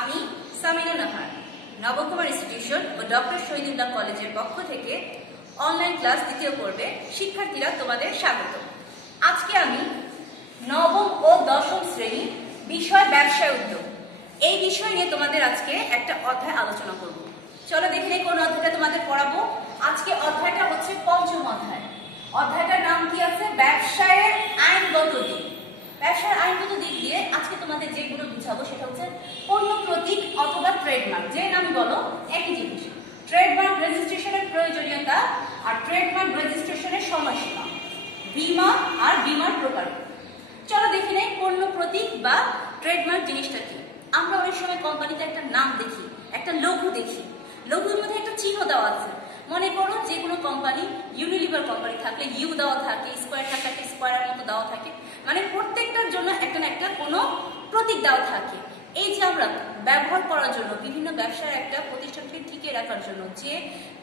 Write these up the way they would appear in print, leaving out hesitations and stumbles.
আমি সামিনা নাহার নবকুমার ইনস্টিটিউশন ও ডক্টর শহীদুল্লাহ কলেজের পক্ষ থেকে অনলাইন ক্লাস দ্বিতীয় পর্বে শিক্ষার্থীরা তোমাদের স্বাগত। আজকে আমি নবম ও দশম শ্রেণী বিষয় ব্যবসায় উদ্যোগ এই বিষয় নিয়ে তোমাদের আজকে একটা অধ্যায় আলোচনা করব। চলো দেখে নেই কোন অধ্যায়টা তোমাদের পড়াবো। আজকে অধ্যায়টা হচ্ছে পঞ্চম অধ্যায়। অধ্যায়টার নাম কি আছে? ব্যবসায়ের আইনগত দিক। ব্যবসার আইনগত দিক দিয়ে আজকে তোমাদের যেগুলো বুঝাবো সেটা হচ্ছে পণ্য প্রতীক অথবা ট্রেডমার্ক। যে নাম বলো একই জিনিস। ট্রেডমার্ক রেজিস্ট্রেশনের প্রয়োজনীয়তা আর ট্রেডমার্ক রেজিস্ট্রেশনের সময়সীমা, বীমা আর বীমার প্রকার। চলো দেখে নেই পণ্য প্রতীক বা ট্রেডমার্ক জিনিসটা কি। আমরা অনেক সময় কোম্পানিতে একটা নাম দেখি, একটা লোগো দেখি, লোগোর মধ্যে একটা চিহ্ন দেওয়া আছে। মনে করো যে কোনো কোম্পানি, ইউনিলিভার কোম্পানি থাকলে ইউ দেওয়া থাকে, স্কোয়ার থাকলে একটা স্কোয়ারের মতো দেওয়া থাকে, মানে প্রত্যেকটার জন্য একটা না একটা কোনো প্রতীক দেওয়া থাকে। এই যে আমরা ব্যবহার করার জন্য বিভিন্ন ব্যবসার একটা প্রতিষ্ঠানকে টিকিয়ে রাখার জন্য যে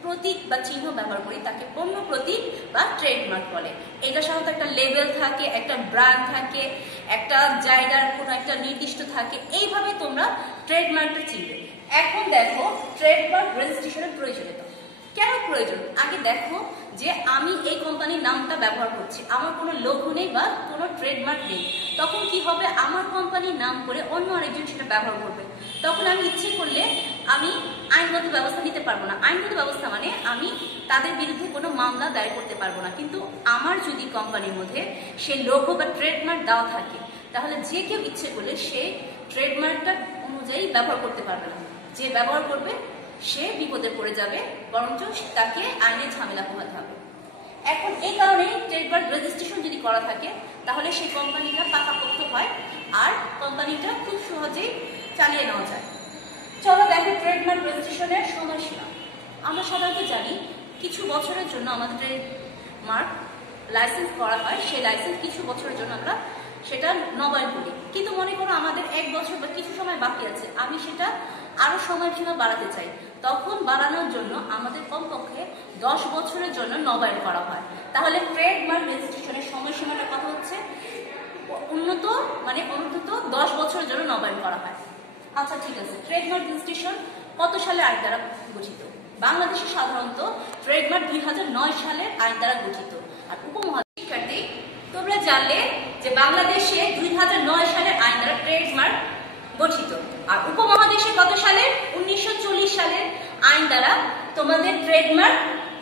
প্রতীক বা চিহ্ন ব্যবহার করি তাকে পণ্য প্রতীক বা ট্রেডমার্ক বলে। এটা সাধারণত একটা লেবেল থাকে, একটা ব্র্যান্ড থাকে, একটা জায়গার কোনো একটা নির্দিষ্ট থাকে। এইভাবে তোমরা ট্রেডমার্কটা চিনবে। এখন দেখো ট্রেডমার্ক রেজিস্ট্রেশনের প্রয়োজনীয়তা কেন প্রয়োজন। আগে দেখো যে আমি এই কোম্পানির নামটা ব্যবহার করছি, আমার কোনো লোগো নেই বা কোনো ট্রেডমার্ক নেই, তখন কি হবে? আমার কোম্পানির নাম করে অন্য আরেকজন সেটা ব্যবহার করবে। তখন আমি ইচ্ছে করলে আমি আইনগত ব্যবস্থা নিতে পারবো না। আইনগত ব্যবস্থা মানে আমি তাদের বিরুদ্ধে কোনো মামলা দায়ের করতে পারবো না। কিন্তু আমার যদি কোম্পানির মধ্যে সেই লোগো বা ট্রেডমার্ক দেওয়া থাকে তাহলে যে কেউ ইচ্ছে করলে সে ট্রেডমার্কটা অনুযায়ী ব্যবহার করতে পারবে না। যে ব্যবহার করবে সে বিপদে পড়ে যাবে, বরঞ্চ তাকে আইনের ঝামেলা পোহাতে হবে। এখন এই কারণে ট্রেডমার্ক রেজিস্ট্রেশন যদি করা থাকে তাহলে সেই কোম্পানিটা পাকাপোক্ত হয় আর কোম্পানিটা খুব সহজেই চালিয়ে নেওয়া যায়। চলো দেখো ট্রেডমার্ক রেজিস্ট্রেশনের সময়সীমা। আমরা সাধারণত জানি কিছু বছরের জন্য আমাদের ট্রেডমার্ক লাইসেন্স করা হয়, সেই লাইসেন্স কিছু বছরের জন্য আমরা সেটা নবায়ন করি। কিন্তু মনে করো আমাদের 1 বছর বা কিছু সময় বাকি আছে, আমি সেটা আরো সময়সীমা বাড়াতে চাই, তখন বাড়ানোর জন্য আমাদের কমপক্ষে 10 বছরের জন্য নবায়ন করা হয়। তাহলে ট্রেডমার্ক রেজিস্ট্রেশনের সময়সীমাটা কত হচ্ছে? অন্তত 10 বছরের জন্য নবায়ন করা হয়। আচ্ছা ঠিক আছে, ট্রেডমার্ক রেজিস্ট্রেশন কত সালের আইন দ্বারা গঠিত? বাংলাদেশে সাধারণত ট্রেডমার্ক 2009 সালের আইন দ্বারা গঠিত। আর উপমহাদেশে শিক্ষার্থী তোমরা জানলে যে বাংলাদেশে 2009 সালের আইন দ্বারা ট্রেডমার্ক গঠিত। আর উপমহাদেশে কত সালে? 1940 সালের আইন দ্বারা তোমাদের ট্রেডমার্ক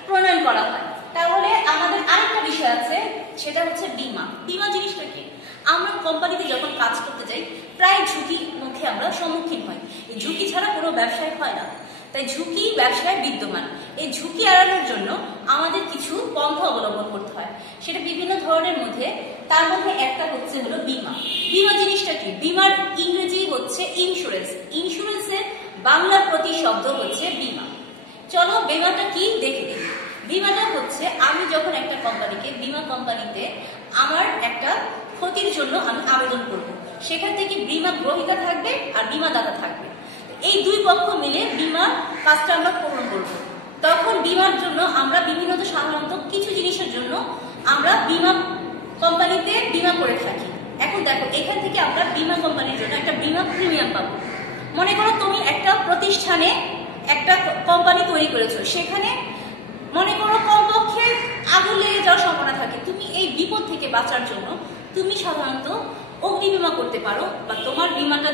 প্রণয়ন করা হয়। তাহলে আমাদের আরেকটা বিষয় আছে, সেটা হচ্ছে বীমা। বীমা জিনিসটা কি? আমরা কোম্পানিতে যখন কাজ করতে যাই প্রায় ঝুঁকির মুখে আমরা সম্মুখীন হই। এই ঝুঁকি ছাড়া কোনো ব্যবসায় হয় না, তাই ঝুঁকি ব্যবসায় বিদ্যমান। এই ঝুঁকি এড়ানোর জন্য আমাদের কিছু পন্থা অবলম্বন করতে হয়, সেটা বিভিন্ন ধরনের মধ্যে। তার মধ্যে একটা হচ্ছে হলো বীমা। বীমা জিনিসটা কি? বীমার ইংরেজি হচ্ছে ইন্স্যুরেন্স। ইন্স্যুরেন্সের বাংলা প্রতিশব্দ হচ্ছে বীমা। চলো বীমাটা কি দেখে দিই। বীমাটা হচ্ছে আমি যখন একটা কোম্পানিকে, বীমা কোম্পানিতে আমার একটা ক্ষতির জন্য আমি আবেদন করব, সেখান থেকে বীমা গ্রহীতা থাকবে আর বীমাদাতা থাকবে। এই দুই পক্ষ মিলে বীমা কাজটা আমরা পূরণ করব। তখন বীমার জন্য আমরা সাধারণত কিছু জিনিসের জন্য আমরা বীমা কোম্পানিতে বীমা করে থাকি। এখন দেখো এখান থেকে আমরা বীমা কোম্পানির জন্য একটা বীমা প্রিমিয়াম পাবো। মনে করো তুমি একটা প্রতিষ্ঠানে একটা কোম্পানি তৈরি করেছো, সেখানে মনে করো কমপক্ষে আগুন লেগে যাওয়ার সম্ভাবনা থাকে। তুমি এই বিপদ থেকে বাঁচার জন্য তুমি সাধারণত অগ্নি বীমা করতে পারো, বা তোমার বীমাটা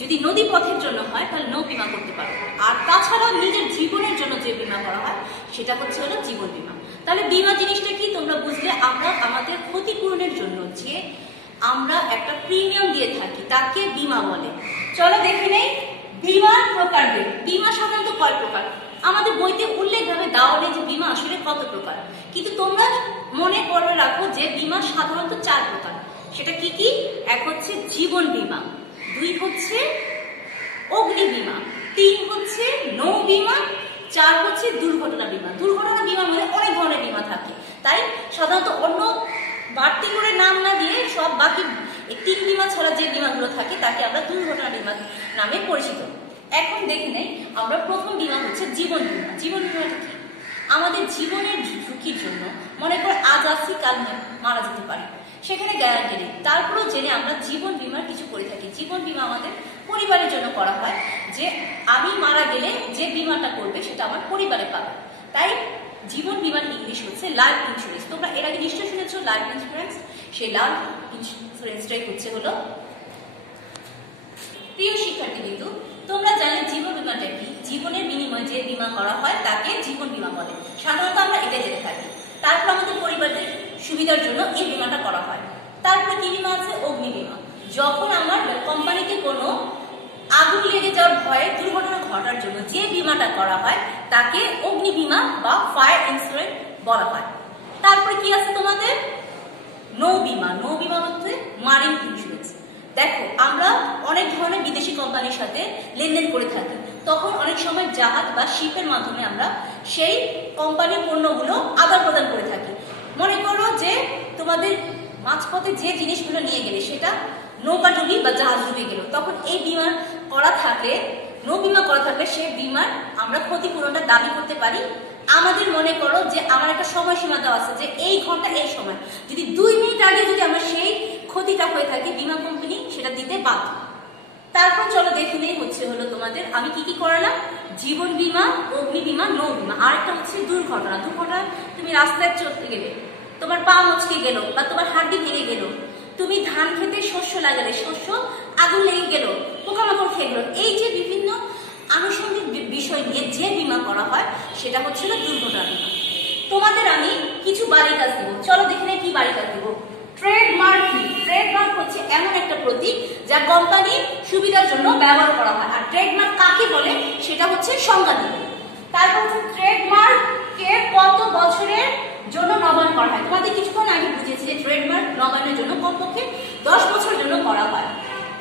যদি নদী পথের জন্য হয় তাহলে নৌ বীমা করতে পারো। আর তাছাড়াও নিজের জীবনের জন্য যে বীমা করা হয় সেটা হচ্ছে হলো জীবন বীমা। তাহলে বীমা জিনিসটা কি তোমরা বুঝলে? আমরা আমাদের ক্ষতিপূরণের জন্য যে আমরা একটা প্রিমিয়াম দিয়ে থাকি তাকে বীমা বলে। চলো দেখে নেই বীমার প্রকারভেদ। বীমা সাধারণত কয় প্রকার? আমাদের বইতে উল্লেখভাবে দেওয়া নেই যে বীমা আসলে কত প্রকার, কিন্তু তোমরা মনে করে রাখো যে বীমা সাধারণত 4 প্রকার। সেটা কি কি? এক হচ্ছে জীবন বীমা, 2 হচ্ছে অগ্নি বীমা, 3 হচ্ছে নৌ বীমা, 4 হচ্ছে দুর্ঘটনা বীমা। দুর্ঘটনা বীমার মধ্যে অনেক ধরনের বীমা থাকে, তাই সাধারণত অন্য বাড়তি করে নাম না দিয়ে সব বাকি 3 বীমা ছাড়া যে বীমাগুলো থাকে তাকে আমরা দুর্ঘটনা বীমা নামে পরিচিত। এখন দেখে নেই আমরা প্রথম বীমা হচ্ছে জীবন বীমা। জীবন বীমাটা কি? আমাদের জীবনের ঝুঁকির জন্য, মনে করে আজ আছি কাল মারা যেতে পারি, সেখানে গ্যারান্টি নেই, তারপরেও জেনে আমরা জীবন বীমার কিছু করে থাকি। জীবন বীমা আমাদের পরিবারের জন্য করা হয় যে আমি মারা গেলে যে বিমাটা করবে সেটা আমার পরিবারে পাবে। তাই জীবন বিমার ইংলিশ হচ্ছে লাইফ ইন্স্যুরেন্স। তোমরা এর আগে নিশ্চয়ই শুনেছো লাইফ ইন্স্যুরেন্স। সেই লাইফ ইন্স্যুরেন্সটাই হচ্ছে হলো। প্রিয় শিক্ষার্থী বিন্দু, তোমরা জানো জীবন বিমাটা কি? জীবনের বিনিময়ে যে বিমা করা হয় তাকে জীবন বিমা বলে। সাধারণত আমরা এটাই জেনে থাকি। তারপর আমাদের পরিবারদের সুবিধার জন্য এই বিমাটা করা হয়। তারপরে কি বিমা আছে? অগ্নি বিমা। যখন আমার কোম্পানিতে কোনো আগুন লেগে যাওয়ার ভয়ে দুর্ঘটনা ঘটার জন্য যে বিমাটা করা হয় তাকে অগ্নি বিমা বা ফায়ার ইন্স্যুরেন্স বলা হয়। তারপরে কি আছে তোমাদের? নৌ বিমা। নৌ বিমা হচ্ছে মারিন ইন্স্যুরেন্স। দেখো, আমরা অনেক ধরনের বিদেশি কোম্পানির সাথে লেনদেন করে থাকি, তখন অনেক সময় জাহাজ বা শিপের মাধ্যমে আমরা সেই কোম্পানির পণ্যগুলো আদান প্রদান করে থাকি। মনে করো যে তোমাদের মাঝপথে যে জিনিসগুলো নিয়ে গেলে সেটা নৌকা ডুবি বা জাহাজ ডুবে গেল, তখন এই বিমা করা থাকলে, নৌ বিমা করা থাকলে সেই বিমার আমরা ক্ষতিপূরণটা দাবি করতে পারি। আমাদের মনে করো যে আমার একটা সময়সীমা দেওয়া আছে যে এই ঘন্টা এই সময়, যদি 2 মিনিট আগে যদি আমার সেই ক্ষতিটা হয়ে থাকে বিমা কোম্পানি সেটা দিতে বাধ্য। তারপর চলো দেখে নেই হচ্ছে হলো তোমাদের আমি কি কি করালাম। জীবন বিমা, অগ্নি বিমা, নৌ বিমা। আরেকটা হচ্ছে দুর্ঘটনা। দুর্ঘটনা, তুমি রাস্তায় চলতে গেলে তোমার পা মচকে গেল বা তোমার হাড্ডি ভেঙে গেল, তুমি ধান খেতে শস্য লাগালে শস্য আগুন লেগে গেল, পোকামাকড় খেয়ে গেল, এই যে বিভিন্ন আনুষঙ্গিক বিষয় নিয়ে যে বিমা করা হয় সেটা হচ্ছিল দুর্ঘটনা বিমা। তোমাদের আমি কিছু বাড়িকাজ দেবো, চলো দেখে নেই কি বাড়িকাজ দেবো। ট্রেডমার্ক কি? ট্রেডমার্ক হচ্ছে এমন একটা প্রতীক যা কোম্পানির সুবিধার জন্য ব্যবহার করা হয়। আর ট্রেডমার্ক কাকে বলে সেটা হচ্ছে সংজ্ঞা দিব। তারপর হচ্ছে ট্রেডমার্ককে কত বছরের জন্য নবায়ন করা হয়। তোমাদের কিছুক্ষণ আগে বুঝেছি যে ট্রেডমার্ক নবায়নের জন্য কমপক্ষে 10 বছর জন্য করা হয়।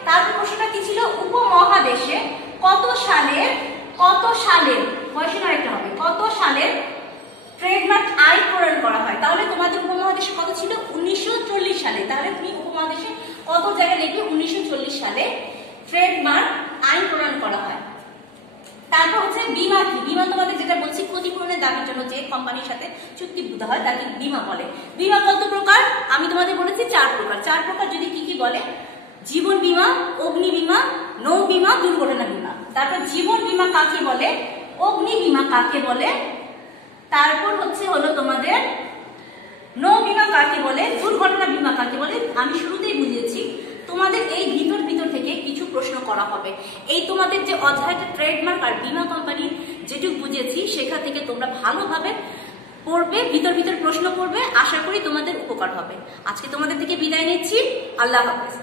তারপর প্রশ্নটা কি ছিল? উপমহাদেশে কত সালের বয়সের আরেকটা হবে, কত সালের ট্রেডমার্ক আইন প্রণয়ন করা হয়। তাহলে তোমাদের উপমহাদেশে কত ছিল? 1940 সালে। তাহলে তুমি উপমহাদেশে কত জায়গায় লিখবে? 1940 সালে ট্রেডমার্ক আইন প্রণয়ন করা হয়। তারপর হচ্ছে বিমা কি? বিমা তোমাদের যেটা বলছি ক্ষতিপূরণের দাবির জন্য যে কোম্পানির সাথে চুক্তিবদ্ধ হয় তাকে বিমা বলে। বিমা কত প্রকার? আমি তোমাদের বলেছি 4 প্রকার। 4 প্রকার যদি কি কি বলে? জীবন বিমা, অগ্নি বিমা, নৌ বিমা, দুর্ঘটনা বিমা। তারপর জীবন বিমা কাকে বলে, অগ্নি বিমা কাকে বলে, তারপর হচ্ছে হলো তোমাদের নৌ বিমা কাকে বলে, দুর্ঘটনা বিমা কাকে বলে। আমি শুরুতেই বুঝিয়েছি তোমাদের এই ভিতর থেকে কিছু প্রশ্ন করা হবে। এই তোমাদের যে অধ্যায়টা ট্রেডমার্ক আর বিমা কোম্পানির যেটুকু বুঝিয়েছি সেখান থেকে তোমরা ভালোভাবে পড়বে, ভিতর প্রশ্ন পড়বে। আশা করি তোমাদের উপকার হবে। আজকে তোমাদের থেকে বিদায় নিচ্ছি। আল্লাহ হাফেজ।